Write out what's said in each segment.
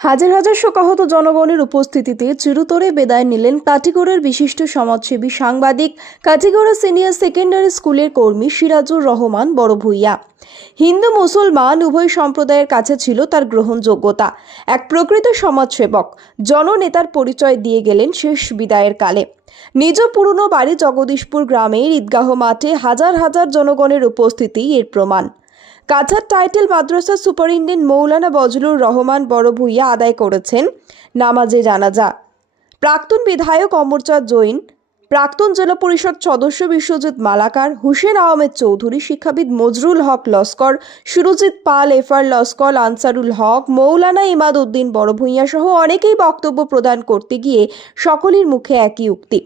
হাজার হাজার শোকাহত জনগণের উপস্থিতিতে চিরতরে বেদায় নিলেন কাটিগড়ের বিশিষ্ট সমাজসেবী সাংবাদিক, কাটিগড়া সিনিয়র সেকেন্ডারি স্কুলের কর্মী সিরাজুর রহমান বড় ভূঁইয়া হিন্দু মুসলমান উভয় সম্প্রদায়ের কাছে ছিল তার গ্রহণযোগ্যতা। এক প্রকৃত সমাজসেবক, জননেতার পরিচয় দিয়ে গেলেন শেষ বিদায়ের কালে। নিজ পুরনো বাড়ি জগদীশপুর গ্রামের ঈদগাহ মাঠে হাজার হাজার জনগণের উপস্থিতি এর প্রমাণ। কাছার টাইটেল মাদ্রাসা সুপারিনটেন্ডেন্ট মৌলানা বজলুর রহমান বড় ভূঁইয়া আদায় করেছেন। নামাজে জানাজা। প্রাক্তন বিধায়ক অমরচাঁদ জৈন প্রাক্তন জেলা পরিষদ সদস্য বিশ্বজিৎ মালাকার, হুসেন আহমেদ চৌধুরী, শিক্ষাবিদ মজরুল হক লস্কর, সুরজিৎ পাল, এফআর লস্কর, আনসারুল হক, মৌলানা ইমাদ উদ্দিন বড় ভূঁইয়া সহ অনেকেই বক্তব্য প্রদান করতে গিয়ে সকলের মুখে একই উক্তি।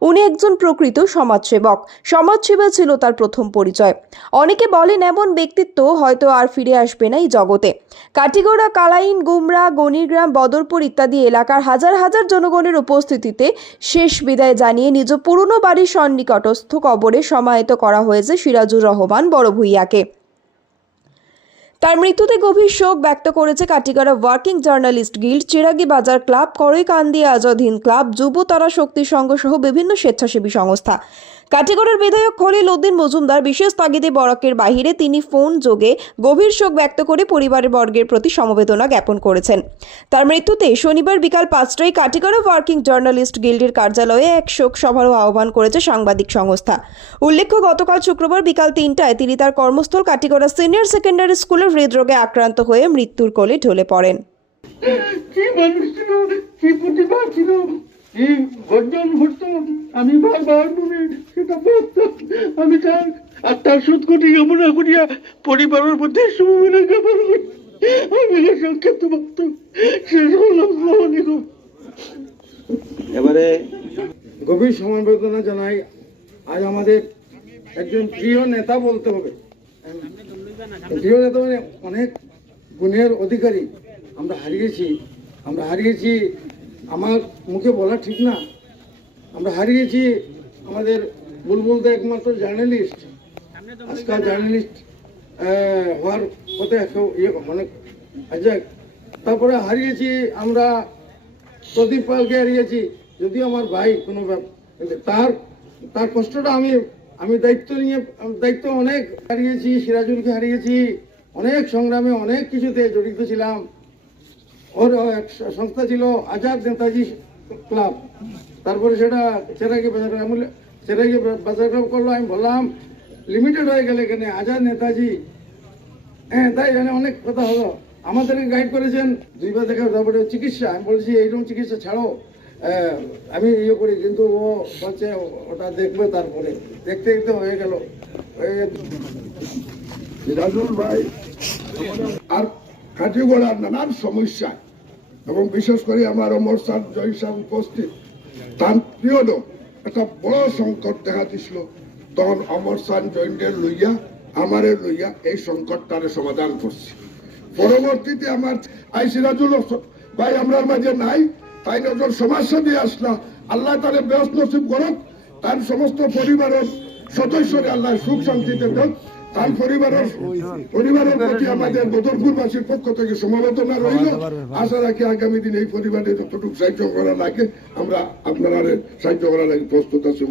উনি একজন প্রকৃত সমাজসেবক। সমাজসেবা ছিল তার প্রথম পরিচয়। অনেকে বলেন এমন ব্যক্তিত্ব হয়তো আর ফিরে আসবে না এই জগতে। কাটিগড়া কালাইন, গুমরা গণিগ্রাম বদরপুর ইত্যাদি এলাকার হাজার হাজার জনগণের উপস্থিতিতে শেষ বিদায় জানিয়ে নিজ পুরনো বাড়ির সন্নিকটস্থ কবরে সমাহিত করা হয়েছে সিরাজুর রহমান বড় ভূঁইয়াকে। তার মৃত্যুতে গভীর শোক ব্যক্ত করেছে Katigorah working journalist guild, Chiragi Bazar club Koraikandi Azad club, যুব তারা শক্তি সংঘ সহ বিভিন্ন স্বেচ্ছাসেবী সংস্থা। কাটিগড়ার বিধায়ক খলিল উদ্দিন মজুমদার বিশেষ তাগিদে বরাকের বাহিরে তিনি ফোন যোগে গভীর শোক ব্যক্ত করে পরিবারের বর্গের প্রতি সমবেদনা জ্ঞাপন করেছেন। তার মৃত্যুতে শনিবার বিকাল পাঁচটায় কাটিগড়া ওয়ার্কিং জার্নালিস্ট গিল্ডের কার্যালয়ে এক শোক সভারও আহ্বান করেছে সাংবাদিক সংস্থা। উল্লেখ্য, গতকাল শুক্রবার বিকাল তিনটায় তিনি তার কর্মস্থল কাটিগড়া সিনিয়র সেকেন্ডারি স্কুলের হৃদরোগে আক্রান্ত হয়ে মৃত্যুর কোলে ঢলে পড়েন। কি মানুষ ছিল কি প্রতিভা ছিল কি গর্জন ঘটতো আমি বারবার মনে সেটা আমি তার আর তার সুদ কোটি কামনা করিয়া পরিবারের মধ্যে সমবেদনা জ্ঞাপন করি। আমি সংক্ষিপ্ত বক্তব্য শেষ করলাম এবারে গভীর সমবেদনা জানাই আজ আমাদের একজন প্রিয় নেতা বলতে হবে। প্রিয় নেতা মানে অনেক গুণের অধিকারী। আমরা হারিয়েছি আমরা হারিয়েছি আমার মুখে বলা ঠিক না। আমরা হারিয়েছি, আমাদের বুলবুলদা একমাত্র জার্নালিস্ট। আজকাল জার্নালিস্ট হওয়ার পথে ইয়ে অনেক আচ্ছা তারপরে হারিয়েছি আমরা প্রদীপ পালকে হারিয়েছি, যদিও আমার ভাই কোনো তার তার কষ্টটা আমি আমি দায়িত্ব নিয়ে দায়িত্ব অনেক হারিয়েছি, সিরাজুলকে হারিয়েছি, অনেক সংগ্রামে অনেক কিছুতে জড়িত ছিলাম। ওর সংস্থা ছিল আজাদ নেতাজি ক্লাব। তারপরে সেটা চেরাগি বাজার চেরাগি বাজার ক্লাব করল, আমি বললাম লিমিটেড হয়ে গেলে এখানে, আজাদ নেতাজি। হ্যাঁ তাই এখানে অনেক কথা হলো। আমাদেরকে গাইড করেছেন, দুইবার দেখা তারপরে চিকিৎসা, আমি বলছি, এইরকম চিকিৎসা ছাড়ো। আমি ইয়ে করি, কিন্তু ও বলছে, ওটা দেখবে তারপরে। দেখতে দেখতে হয়ে গেল। সিরাজুল ভাই, আর কাটিগড়ার নানান সমস্যা। এবং বিশেষ করে আমার অমর সাহ জয় সাহ উপস্থিত। তার পিরিয়ডও একটা বড় সংকট দেখা দিছিল। তখন অমর সান জৈনদের লইয়া, আমারে লইয়া এই সংকটটারে সমাধান করছি। পরবর্তীতে আমার আই সিরাজুল ভাই আমরার মাঝে নাই, তাই নজর সমস্যা দিয়ে আসলা। আল্লাহ তারে ব্যস্ত নসিব করত তার সমস্ত পরিবারের সদস্যরে আল্লাহ সুখ শান্তিতে দেন তার পরিবারের পরিবারের প্রতি আমাদের বদরপুরবাসীর পক্ষ থেকে সমবেদনা রইল। আশা রাখি আগামী দিন এই পরিবারে যতটুকু সাহায্য করা লাগে, আমরা আপনারা সাহায্য করার প্রস্তুত আছি।